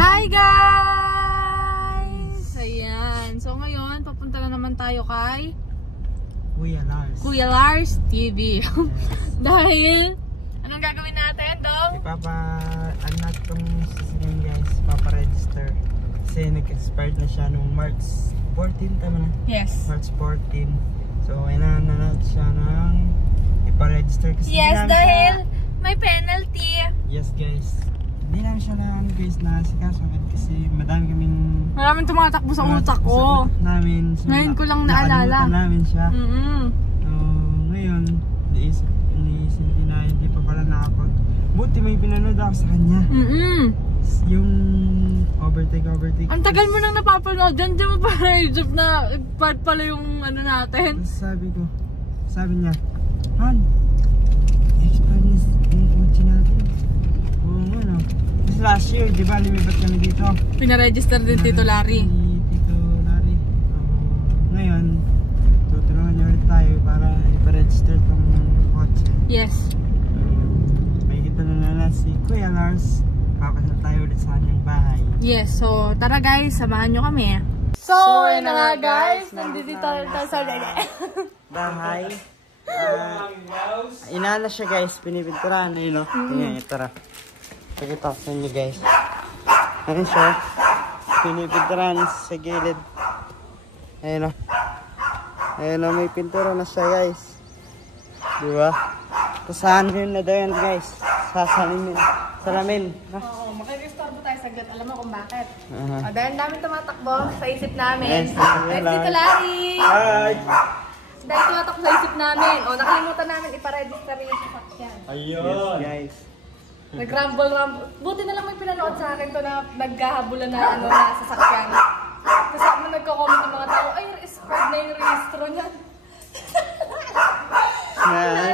Hi guys! Ayan. So ngayon, papunta na naman tayo kay Kuya Lars TV. Dahil, anong gagawin natin, Dong? Ano natin itong sasagin guys, paparegister. Kasi nag-expired na siya nung March 14, tama na? Yes. March 14. So, kailangan na natin siya ng iparegister. Kasi yes, dahil may penalty. Yes guys. Hindi namin siya na guys nasikaso kasi maraming tumatakbo sa utak ko. Namin. So, ngayon ko lang naalala. Namin siya. So, ngayon, naisip na hindi pa pala nakapag. Buti may pinanood ako sa kanya. Yung overtake. Ang tagal mo nang napapanood dyan. Diyan mo pa naisip na part pala yung ano natin. Sabi niya, Han, experience yung kotse natin. Oo nga no. Kasi last year, di ba, lumipat kami dito. Pinaregister din Tito Larry. Tito Larry. Ngayon, tutulungan niya ulit tayo para iparegister tong kotse. Yes. Makikita na si Kuya Lars. Kakasal tayo ulit sa kanyang bahay. Yes, so tara guys, samahan nyo kami. So yun na nga guys, nandito tayo sa bahay. Inana siya guys, pinipinturahan na yun o. Tingnan, tara. Pakita ko sa inyo guys. Ano siya? Pinipinturahan sa gilid. Ayun o. Ayun o, may pintura na siya guys. Diba? Kusahan yun na daw yan guys. Salamin. Oo, makikistorbo tayo saglit. Alam mo kung bakit? Dahil namin tumatakbo sa isip namin. Ay, Tito Larry! Hi! Dahil tumatakbo sa isip namin. O, nakalimutan namin iparegister yung sasakyan. Ayun! Yes, guys. Nag-rumble. Buti na lang may pinanood sa akin to na naghahabulan na na sasakyan. Kasi ako nagko-comment ng mga tao, ay, expired na yung registro niyan.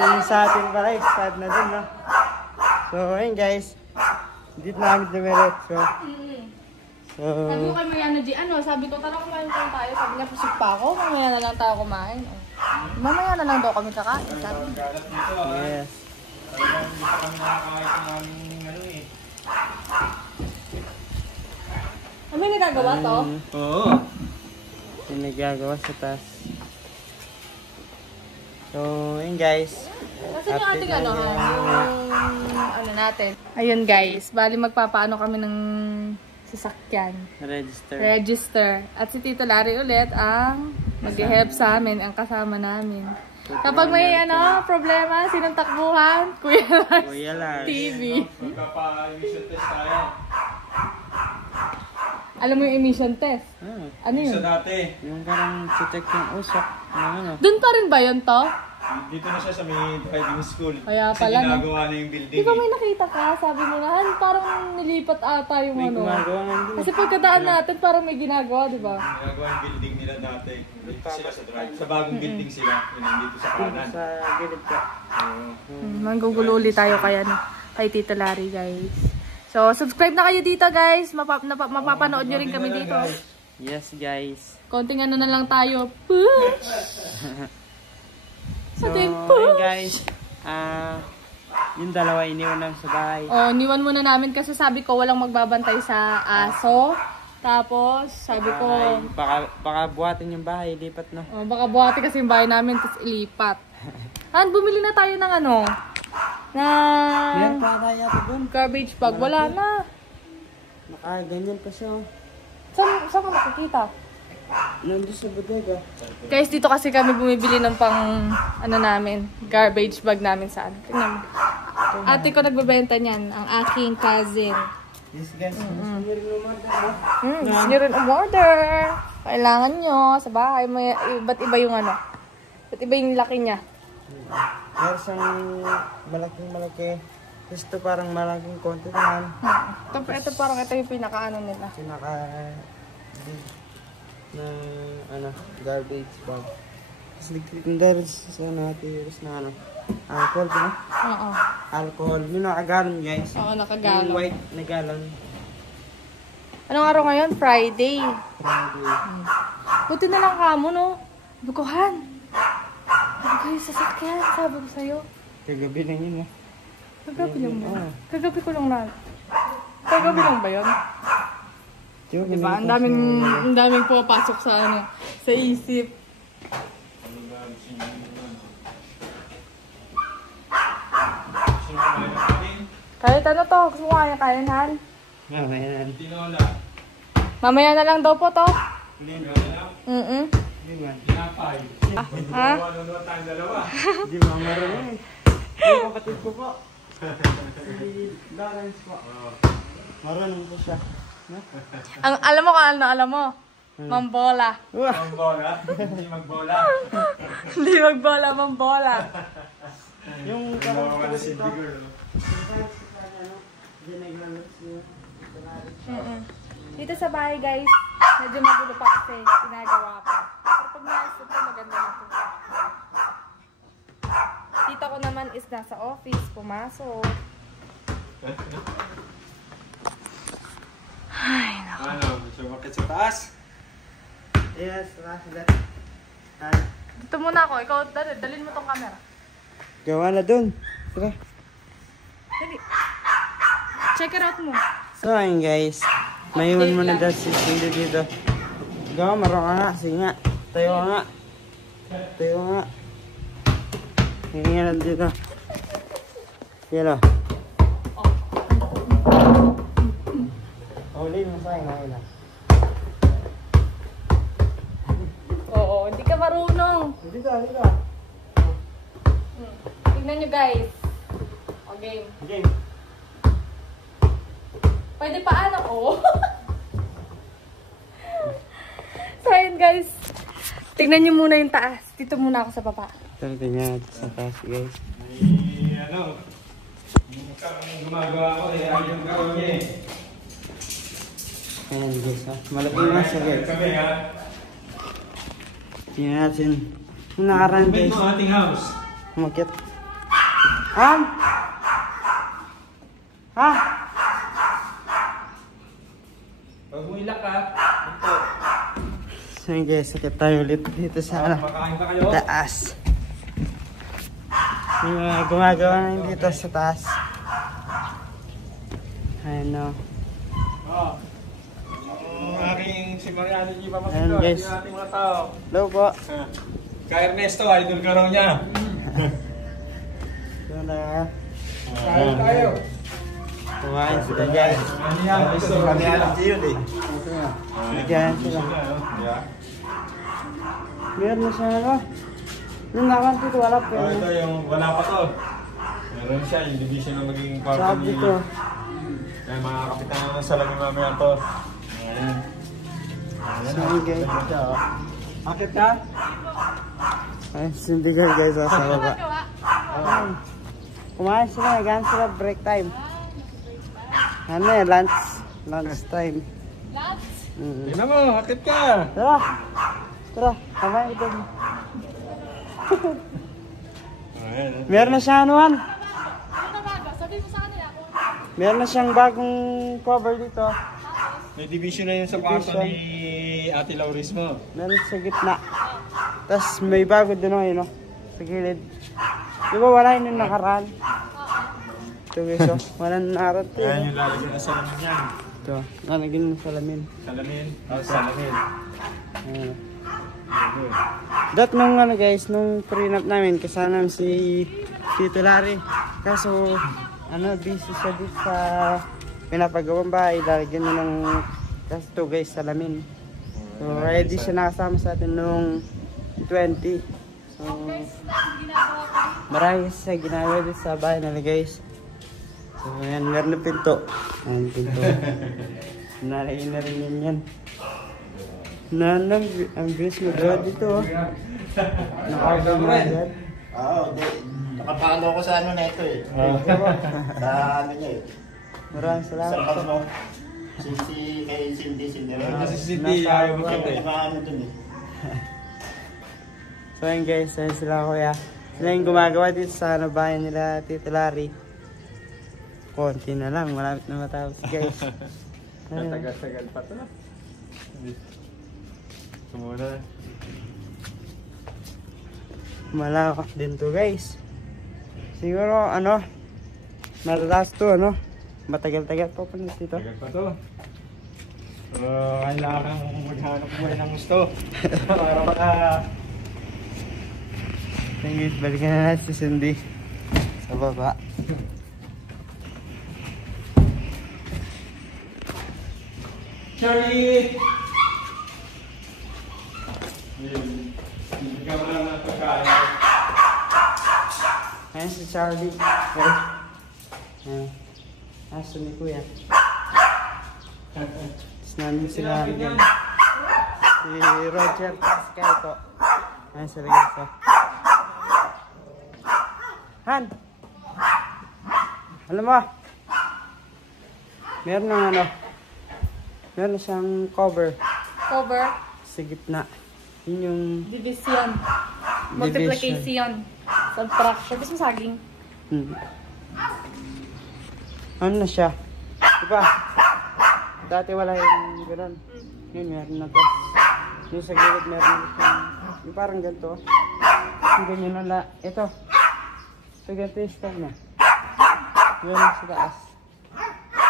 Yung sa atin pala, expired na din, no? So, ayun guys. Dito namin dumiretso. So, sabi ko kay Mayano G, sabi ko, tara kumain tayo. Sabi niya, pusip pa ako, mamaya na lang tayo kumain. Mamaya na lang daw kami kakain, sabi. Yes. Hindi pa kami nakakain ng aming Ano yung nagagawa to? Oo. Yung nagagawa sa taas. So, ayun guys. Kasi yung ating yung natin. Ayun guys, bali magpapaano kami ng sasakyan. Register. At si Tito Larry ulit ang mag-help sa amin, ang kasama namin. Kapag may problema, sinong takbuhan? Kuya Lars TV. Magpapa-emission test tayo. Alam mo yung emission test? Ano yun? Isa dati. Yung parang check yung usok. Doon pa rin ba yun to? Dito na siya sa may driving school. Kaya kasi pala, ginagawa na yung building. Di ba may nakita ka? Sabi mo nga, parang nilipat ata yung may gumagawa na din. Kasi pagkadaan natin, parang may ginagawa, di ba? Ginagawa yung building nila dati. Dito sila sa drive. Sa bagong building sila. Yun, dito sa kanan. Sa gilid ka. Manggugulo ulit tayo kay Tito Larry, guys. So, subscribe na kayo dito, guys. Mapapanood nyo rin kami dito. Yes, guys. Konting ano na lang tayo. Push! So, ayun guys. Yung dalawa iniwan namin sa bahay. Niwan muna namin kasi sabi ko walang magbabantay sa aso. Tapos, sabi ko... Baka buhatin yung bahay, ilipat na. Baka buhatin kasi yung bahay namin, tapos ilipat. Bumili na tayo ng meron pa tayo doon. Garbage bag. Wala na. Nakaganyan pa siya. Saan ka makikita? Nandun sa bodega. Guys, dito kasi kami bumibili ng pang, namin, garbage bag namin saan. Tingnan mo. Ate ko nagbebenta niyan, ang aking cousin. Yes guys, gusto Gusto nyo rin umorder. Kailangan nyo sa bahay. Ba't iba yung ba't iba yung laki niya? Meron siyang malaki. Ito parang malaking konti naman. Ito parang ito yung nila. Na garbage bag. Tapos nagtitinda rin sa natin na alcohol ba? Oo. Alcohol. Yung nakagalon guys. Oo, nakagalon. Yung white na galon. Anong araw ngayon? Friday. Friday. Buti na lang kamo, no? Bukuhan. Sabi ko yung sasakyan. Sabi ko sa'yo. Kagabi na yun Kagabi lang ba? Kagabi ko lang na. Kagabi lang ba yun? Diba? Ang daming pupasok sa ano, sa isip. Kahit ano to, gusto mo kaya kayanan? Mamaya na. Tinola. Mamaya na lang daw po to. Tinola. Tinapay. Ha? Ano tayong dalawa? Hindi ba meron eh. Yung kapatid ko po. Si Lawrence po. Marunong po siya. Alam mo kung ano, alam mo? Mambola. Magbola? Hindi magbola. Hindi magbola, mambola. Yung Nawawa na si Bigger. Dito sa bahay guys, medyo magulo pa kasi ginagawa pa. Pero pag naayos ito, maganda na ito. Tita ko naman is nasa office, pumasok. Ay, naku. Ano? Sumakit sa taas? Yes, lahat. Dito muna ako, ikaw dalhin mo tong camera. Gawa na dun. Tara. Dali. Check it out mo. So ayun guys. Maiwan mo na daw si Cindy dito. Gawa, marunong ka nga. Sige nga. Tayo ka nga. Tayo ka nga. Sige nga lang dito. Yan o. Uli mo sa'yo nga ina. Oo, hindi ka marunong. Hindi ka. Tignan nyo guys. O, game. Game. Pwede paano ko? So ayun guys. Tignan nyo muna yung taas. Dito muna ako sa baba. Tara, tingnan natin sa taas guys. Ay, ano? Yung gumagawa ko eh. Ayaw yung gawin niya eh. Ayan guys ha. Malaki na siya guys. Kami ha. Tingnan natin. Yung nakaraan Bit guys. mo ating house. Umakyat. Han! Ha? Pag umilak ka, ito. So yun guys, sakit tayo ulit dito sa ano. Makain pa kayo? Taas. Yung mga gumagawa na yun dito sa taas. Ayun o. Oo. Ang aking si Mariano G. Ayan, Pamasito. guys. Yung ating mga tao. Hello po. Kay Ernesto, idol ka raw niya. Doon na. Kain tayo. Kumain sila guys. Kami alam siya yun eh. Bigyan sila. Meron na siya ano. Yung naman dito wala pa Oh, yun. ito yung wala pa to. Meron siya, yung division na maging part Sabi ni... dito. Kaya mga kapitan ng salamin mamaya to. Ayan. So yun guys. Akit ka? Ay, sindigan guys sa baba. Kumain sila, naghan sila break time. Ano eh, lunch time. Lots. Tingnan mo, akit ka! Tara! Tara, kumain ito. Ayan. Meron na siya anuan. Ano na bago? Sabi mo sa kanila ako. Meron na siyang bagong cover dito. May division na yun sa kwarto Division. ni Ate Laurismo. Meron sa gitna. Tapos may bago din yun, no? Sa gilid. Di ba wala yun yung nakaraan? Ito guys, oh. Wala yung nakaraan ito. Ayan yung lalagyan na salamin niyan. Ito, nalagyan ng salamin. Salamin? Oh, salamin. Ayan. Dat nung ano guys, nung prenup namin, kasama namin si Tito Larry. Kaso, busy siya dito sa pinapagawang bahay. Lalagyan na ng, kasi ito guys, salamin. So, ready siya nakasama sa atin nung 20. So, marami sa ginagawa dito sa bahay nila guys. So, ayan, meron na pinto. Ayan, pinto. Nalagyan na rin yan. Nanang, ang bilis magawa dito. Oh. Nakagawa agad. Oo, nakapalo ko sa ano na ito eh. Sa ano niya eh. Maraming Sa salamat. pag mo. Kay Cindy Cinderella. Kasi si Cindy, ayaw mo Kaya kita eh. nakaano dun eh. So yun guys, ayun sila kuya. Sila yung gumagawa dito sa ano, bahay nila Tito Larry. Konti na lang, malapit na matapos guys. Ayun. Tagal-tagal pa to. Sumuna. Malawak din to guys. Siguro ano, matatas to ano. Matagal-tagal pa pa dito. Tagal pa to. Kailangan maghanap buhay ng gusto. Para maka... Sige, balikan na natin si Cindy. Sa baba. Charlie! Hindi ka mo lang ng pagkain. Ayan si Charlie. Ayan. Aso ni Kuya. Tapos namin sila dyan. Si Roger. Si Kaito. Ayan sila gusto. Han! Alam mo, meron ng ano, meron siyang cover Cover. sa gitna. Yun yung Division. Multiplication. Subtraction. Gusto mo saging? ano na siya? Diba? Dati wala yung gano'n. Yun, meron na to. Yung sa gilid meron na ito. Yung parang ganito. Yung ganyan na la. Ito. So ganito yung style na. Yun sa taas.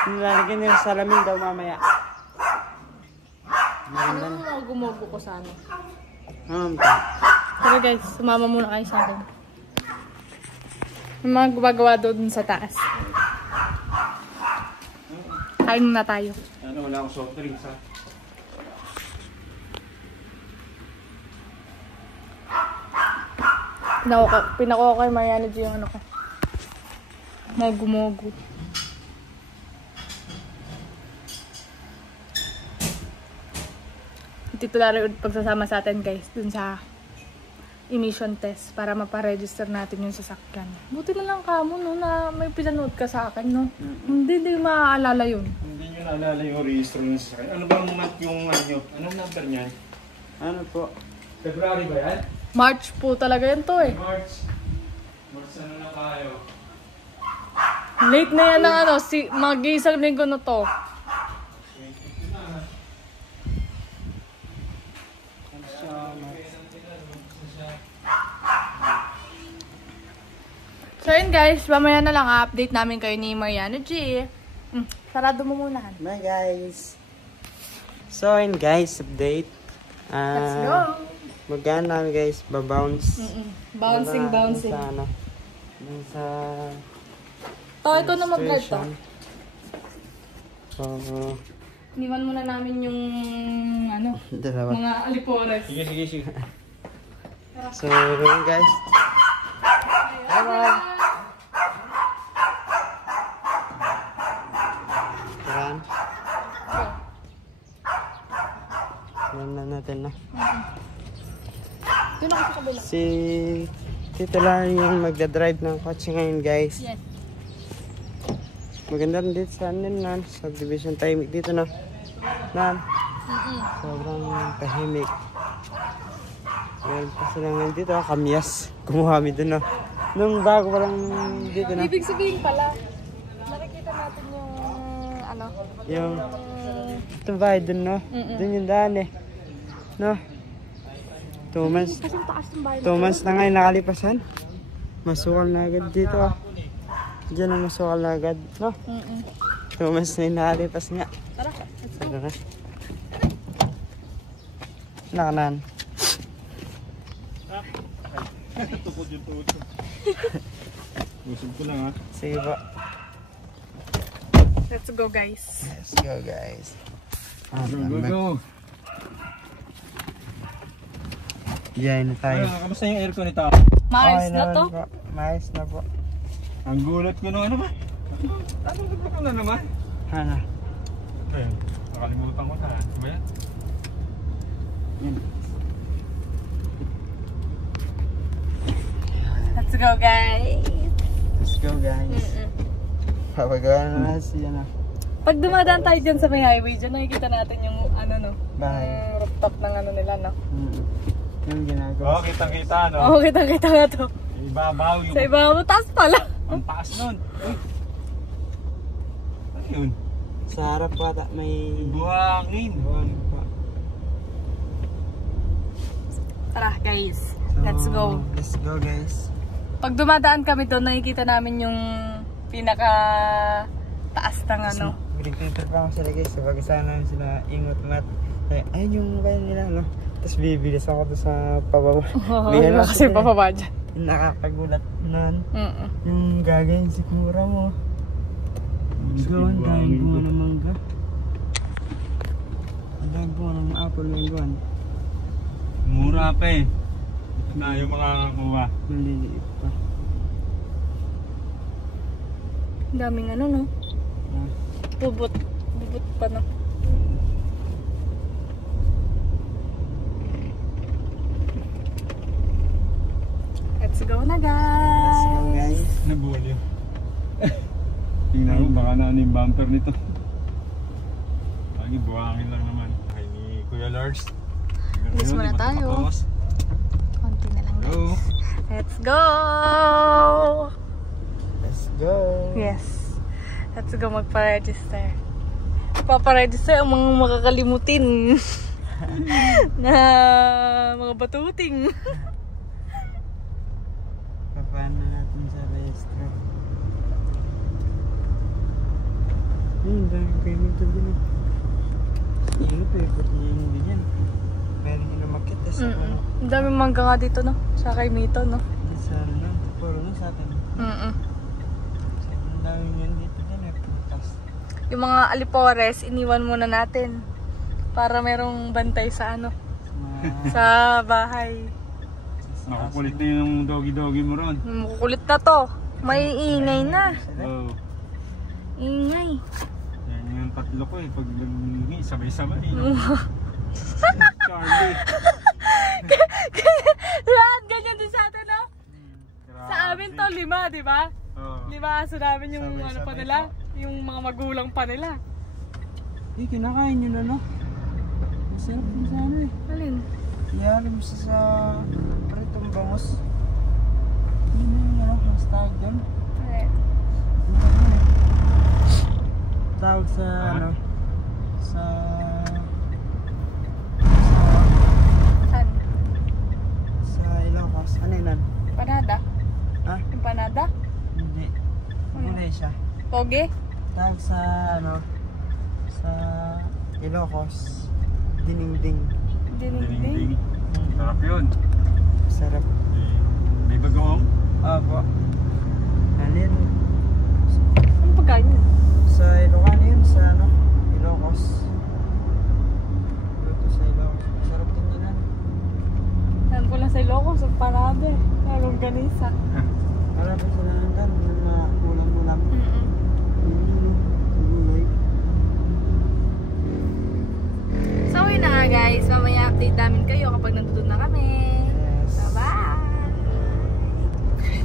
Yung lalagyan nila sa salamin daw mamaya. Maganda na. Ano gumugo ko sa ano? Ito. Pero guys, sumama muna kayo sa akin. Yung mga gumagawa doon sa taas. Kain muna tayo. Ano, wala akong soft drinks ha. Pinako ko kay Mariana G yung ano ko. Mogu-mogu. Titular ulit pagsasama sa atin guys dun sa emission test para maparegister natin yung sasakyan. Buti na lang kamo no na may pinanood ka sa akin no. Hindi maaalala yun. Hindi nyo naalala yung registro ng sasakyan. Ano bang month yung ano? Anong number niyan? Ano po? February ba yan? March po talaga yan to eh. March ano na tayo? Late na yan ng ano, mag-iisang linggo na to. So yun guys, mamaya na lang update namin kayo ni Mariana G. Sarado mo muna. Bye guys. So yun guys, update. Let's go! Magana namin guys, babounce. Bouncing. Sa ano? Sa... To, ikaw na mag-vlog to. So... Iniwan muna namin yung ano, Dalawa. mga alipores. Sige. So yun guys. Bye-bye! Yan. Yan na natin na. Doon ako sa kabila. Si Tito Larry yung magdadrive ng kotse ngayon guys. Yes. Maganda rin dito sa anin na subdivision tahimik dito na. Nan. Sobrang tahimik. Meron pa silang nandito, kamyas. Kumuha kami dun na. Nung bago pa lang dito na. Ibig sabihin pala, nakikita natin yung ano, Yung ito ba dun no? Dun yung daan eh. No? 2 months. kasing taas ng bahay. 2 months na ngayon nakalipasan. Masukal na agad dito ah. Diyan na masukal na agad. No? 2 months na yung nakalipas nga. Tara, let's go. Tara. Nakanan. Tukod yung tukod. Usog ko lang ha. Sige po. Let's go guys. Let's go guys. Go. Diyan na tayo. Kamusta yung aircon nito? Maayos na to. Po. Maayos na po. Ang gulat ko nung ano ba? Anong gulat ko na naman? Hana. Ayun, nakalimutan ko na. Ano ba yan? Let's go guys. Let's go guys. Papagawa na siya na. Pag dumadaan tayo dyan sa may highway, dyan nakikita natin yung ano no, Bahay. yung rooftop ng ano nila no. Yung ginagawa. Oo, kitang-kita no? Oo, kita nga to. Ibabaw yung... Sa ibabaw, taas pala. Ang taas nun. Uy! Ano yun? Sa harap po ata may... Buhangin. Buwan po. Tara guys, So, let's go. Let's go guys. Pag dumadaan kami doon, nakikita namin yung pinaka taas ng ano, Pinagtitrip ako sila guys. So pag isa namin sila ingot mat. Ayun yung mobile nila no. Tapos bibilis ako doon sa pababa. Hindi kasi pababa dyan. Yung nakakagulat nun. Yung gagawin si Kura mo. Gawan, dahil bunga ng mangga. Ang dahil bunga ng apple mangoan. Mura pa eh. Na yung makakakuha. Maliliit pa. Ang daming ano no? Bubot. Bubot pa no? Let's go na guys! Let's go guys. Nabuhol yun. Tingnan mo, baka na yung bumper nito. Lagi buhangin lang naman. Ay ni Kuya Lars. Bilis muna tayo. Konti na lang Go! guys. Let's go! Let's go. Yes. Let's go magpa-register. Paparegister ang mga makakalimutin na mga batuting. Paano natin sa registro? Dahil kayo nito din eh. Hindi pa eh, pati hindi yan. Meron yung lumakit eh sa ano. Ang dami mangga nga dito no? Sa kay Mito no? Sa ano, puro na sa atin. Ang dami yan dito din eh, putas. Yung mga alipores, iniwan muna natin. Para merong bantay sa ano? Sa bahay. Nakukulit na yung doggy-doggy mo ron. Makukulit na to. May ingay na. Oh. Ingay. Yan yung tatlo ko eh. Pag naging sabay-sabay. Charlie. Lahat ganyan din sa atin no? Sa amin to 5, di ba? Oh. 5 aso namin yung ano pa nila. Yung mga magulang pa nila. Eh, kinakain nyo na no? Masarap mo sa ano eh. Alin? Iyari mo sa pritong bangus. Yun yung ano, mas tawag doon. Alright. Tawag sa ano, sa Saan? Ilocos. Ano yun? Empanada? Ha? Empanada? Hindi. Gulay siya. Toge? Tawag sa ano, sa Ilocos. Dinding. Dinding. Sarap yun. Sarap. May bagoong? Opo. Alin? Ano pagkain yun? Sa Ilocano yun, sa ano, Ilocos. Luto sa Ilocos. Sarap din yun ano. Yan ko lang sa Ilocos, sa Panade. Lalong ganisa. Para pa sila nandun, yung mga ulam-ulam. So yun na nga guys, mamaya update namin kayo kapag nandun na kami. Yes. Bye-bye!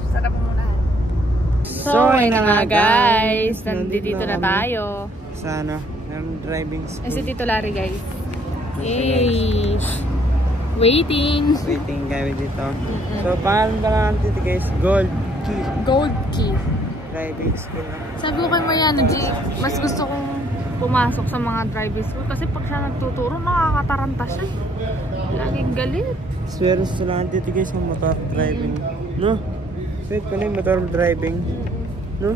Sarap mo muna. So yun yun na nga guys, nandito na tayo. Sa ano, ng driving school. Ay si Tito Larry guys. Yay! Waiting! Waiting kami dito. So pangalan ba lang dito guys? Gold Key Gold Key. Driving School na. Sabi ko kay Mariana G, mas gusto kong pumasok sa mga driving school kasi pag siya nagtuturo, nakakataranta siya. Laging galit. Swero sa lang dito guys ng motor driving. No? Sweet ko na yung motor driving. No?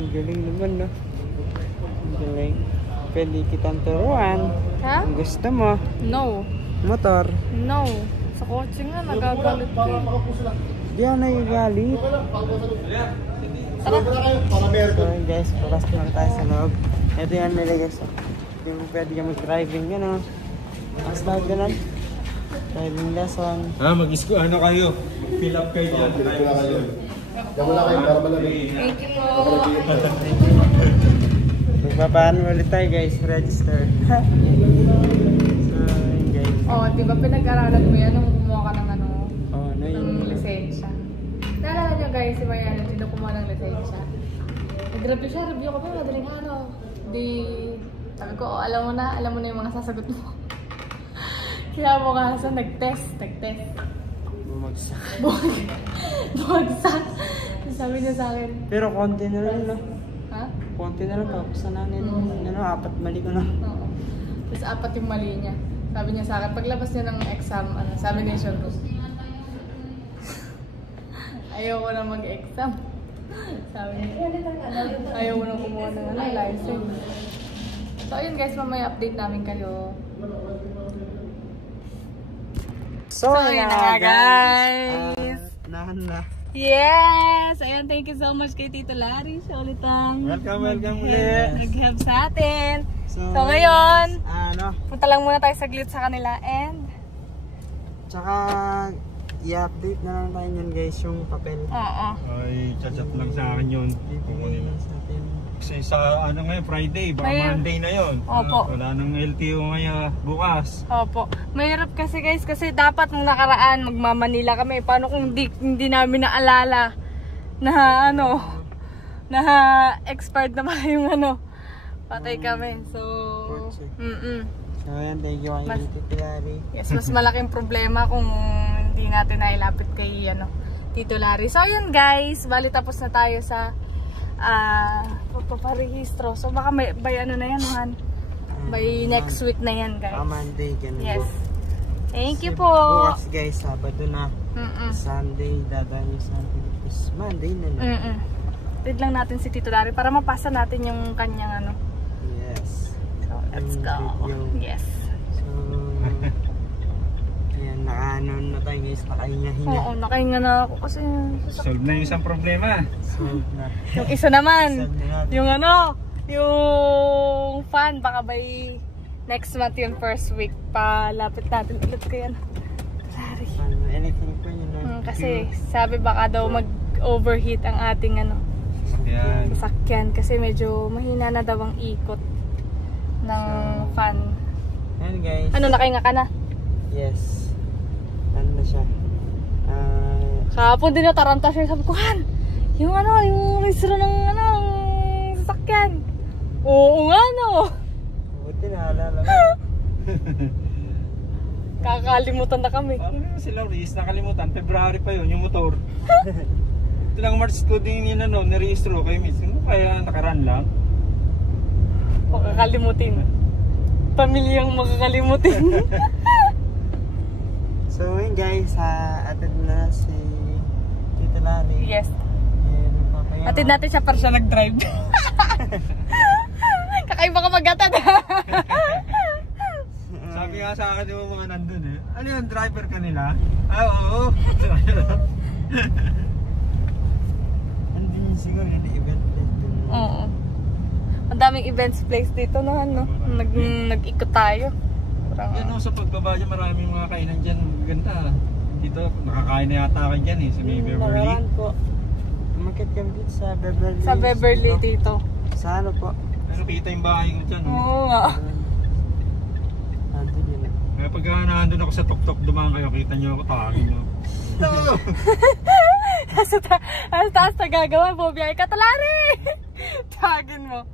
Ang galing naman no? Ang galing. Pwede kitang turuan. Ha? Kung gusto mo. No. Motor. No. Sa kotse nga, nagagalit ko. Di ako nagagalit. Tara. So guys, paras na tayo sa loob. Ito yan nila guys. Hindi mo pwede ka mag-driving yan o. Mas tawag ganun. Driving lesson. Mag-isco, ano kayo? Fill up kayo dyan. Fill up kayo. Diyan mo na kayo para malamig. Thank you po. Magpapaan ulit tayo guys, register. So yun guys. Oh, di ba pinag-aralan mo yan nung kumuha ka ng ano? Oh, ano yun? Ng lisensya. Naalala niyo guys, si Mariana, sino kumuha ng lisensya? Nag-review siya, review ko pa, madaling araw. Di, sabi ko, oh, alam mo na yung mga sasagot mo. Kaya mo kasi nag-test. Bumagsak. Bumagsak. Sabi niya sa akin. Pero konti na lang no? Ha? Konti na lang tapos na namin. Ano, 4 mali ko na. Oo. Tapos 4 yung mali niya. Sabi niya sa akin, paglabas niya ng exam, examination room. Ayaw ko na mag-exam. Sabi niya, ayaw ko na kumuha ng license. So ayun guys, mamaya update namin kayo. So ayun na nga guys. Yes! Ayan, thank you so much kay Tito Larry. Siya ulit ang Welcome ulit. nag-help sa atin. So ngayon, punta lang muna tayo saglit sa kanila and tsaka i-update na lang tayo yun guys, yung papel. oo. Ay, chat lang sa akin yun. Bibigay sa atin. Kasi sa ano ngayon, Friday, baka Monday na yun. Opo. Wala nang LTO ngayon bukas. Opo. Mahirap kasi guys, kasi dapat nung nakaraan magmamanila kami. Paano kung hindi namin naalala na na expired na pa yung patay kami. So, So ayan, thank you kay Tito Larry. yes, mas malaking problema kung hindi natin nailapit kay Tito Larry. So ayun guys, bali tapos na tayo sa paparehistro. So baka by na yan, Han? By next week na yan guys. Monday, ganun. Yes. Thank you po. Bukas guys, Sabado na. Sunday, dadaan yung Sunday. Is Monday na no? Read lang natin si Tito Larry para mapasa natin yung kanyang Yes. So let's go. Yes. So, ayan, naka-ano na tayo guys, nakahinga-hinga. Oo, nakahinga na ako kasi Solve na yung isang problema. Solve na. yung isa naman, Solve na natin. yung yung fan, baka by next month yung first week, palapit natin ulit kaya Larry. Anything pa yun. Kasi sabi baka daw mag-overheat ang ating Yan. sasakyan kasi medyo mahina na daw ang ikot ng fan. Ayan guys. Nakahinga ka na? Yes. Ano na siya? Kahapon din nataranta siya. Sabi ko, Han, yung registro ng sasakyan. Oo nga Buti naalala mo. Kakalimutan na kami. Paano naman sila, Riz? Nakalimutan. February pa yun, yung motor. Ito lang March ko din yun, nirehistro kay Miss. Ano kaya nakaraan lang? Makakalimutin. Pamilyang makakalimutin. So yun guys, atid na si Tito Larry. Yes. And Atid natin siya para siya nag-drive. Kakaiba ka mag-atad. Sabi nga sa akin yung mga nandun ano yung driver ka nila? Oo. andun siguro yung event dito. Oo. Ang daming events place dito nag-ikot tayo. Yan sa pagbaba dyan, maraming mga kainan dyan. Ganda. Dito, nakakain na yata kayo dyan sa may Beverly. Nakaraan po. Umakit kami dito sa Beverly. Sa Beverly dito. Sa ano po? Pero kita yung bahay ko dyan. Oo nga. Andun yun. Kaya pag nandun ako sa tok-tok, dumaan kayo, kita nyo ako, tawagin nyo. Sa taas na gagawa, bobiyay ka, Talari! Tawagin mo.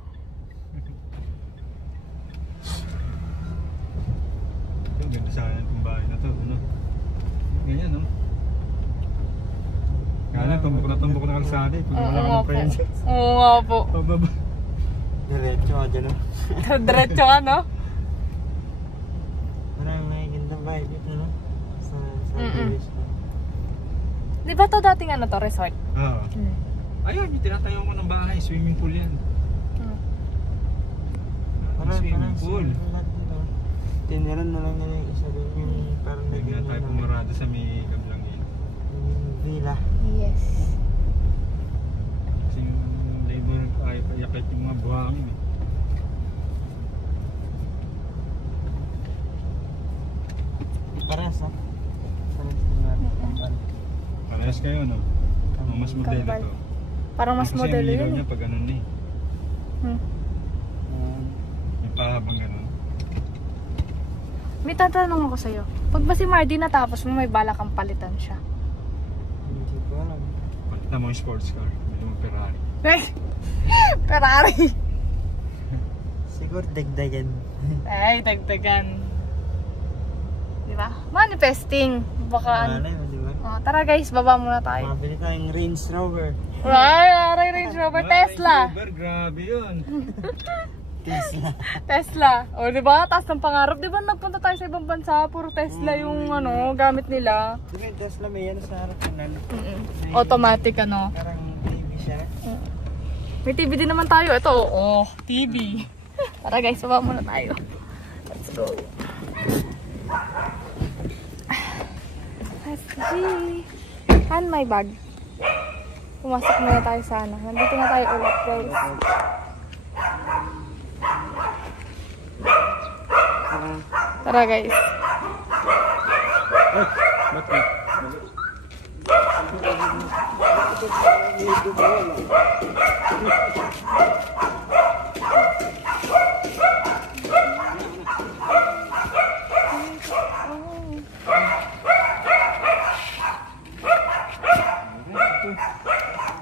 Yung ganda sa akin itong bahay na to, ganyan, no? Kaya lang, tumbok na kalsada eh, pag wala ka ng friends. Oo nga po. Pababa. Diretso ka dyan, no? Diretso ka, no? Parang may gandang vibe dito, no? Sa village, no? Di ba to dating resort? Oo. Ayun, yung tinatayo ko ng bahay, swimming pool yan. Swimming pool. Tiniran na lang nila yung isa doon, yung parang Bigyan tayo pumarada sa may kablangin. yung villa. Yes. Kasi yung labor ay payakit yung mga buhangin eh. Parehas, ha? Parehas na Parehas kayo, no? Mas modelo Kambal. to. Parang mas Kasi modelo ang ilaw yun niya pag ganun eh. Yung pahabang ganun. May tatanong ako sa'yo. Pag ba si Mardy natapos mo, may bala kang palitan siya? Hindi ko alam. Palitan mo yung sports car. Bili mo Ferrari. Ay! Ferrari! Siguro dagdagan. Ay, dagdagan. Diba? Manifesting. Baka Wala na yun, di ba? tara guys, baba muna tayo. Mabili tayong Range Rover. Ay, Range Rover, Tesla. Uber, grabe yun. Tesla. O, diba? Taas ng pangarap. Diba nagpunta tayo sa ibang bansa, puro Tesla yung gamit nila. Di ba yung Tesla may ano sa harap ng Automatic Parang TV siya. May TV din naman tayo. Ito, TV. Tara guys, baba muna tayo. Let's go. SG. And my bag. Pumasok muna tayo sana. Nandito na tayo ulit guys. Tara guys.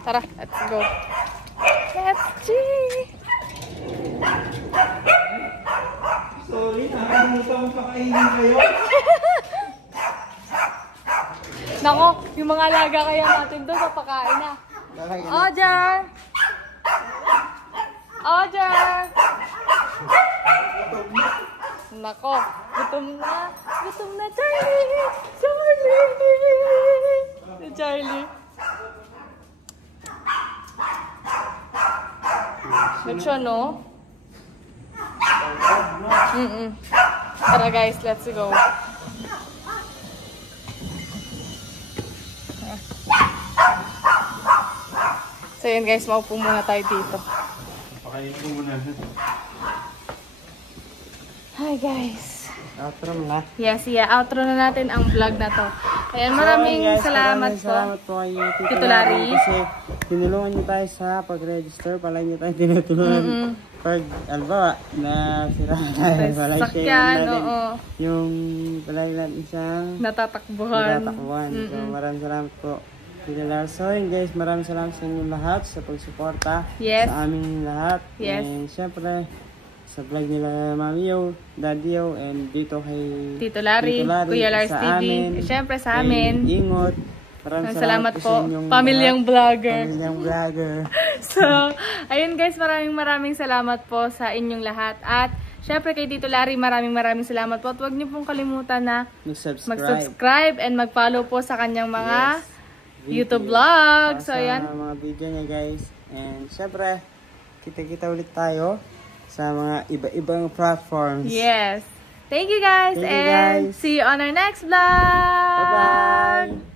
Tara, let's go. Let's go. Sorry, nakalimutan mo pakainin kayo. Nako, yung mga alaga kaya natin doon sa pakain na. Ojar! Ojar! Nako, gutom na. Gutom na, Charlie! Charlie! Charlie. Lechon, no? Tara guys, let's go. So yun guys, maupo muna tayo dito. Pakainin ko muna. Hi guys. Outro mo na. Yes, outro na natin ang vlog na to. Ayan, maraming salamat po. Salamat po kay Tito Larry. Kasi tinulungan niyo tayo sa pag-register. Palagi niyo tayo tinutulungan. Pag, alba, na sira tayo. Sakyan, oo. Yung palagi natin siyang Natatakbuhan. So, maraming salamat po. Tito Larry. So, yun guys, maraming salamat sa inyong lahat sa pagsuporta. Yes. Sa aming lahat. Yes. And syempre, sa vlog nila Mami Yo, Daddy Yo, and dito kay Tito Larry, Kuya Lars TV. Siyempre sa amin. Ingot. Maraming salamat po. Pamilyang vlogger. Pamilyang vlogger. So, ayun guys, maraming salamat po sa inyong lahat. At syempre kay Tito Larry, maraming salamat po. At huwag niyo pong kalimutan na mag-subscribe and mag-follow po sa kanyang mga YouTube vlog. So, ayan. Sa mga video niya guys. And syempre, kita-kita ulit tayo sa mga iba-ibang platforms. Yes. Thank you guys. See you on our next vlog. Bye-bye.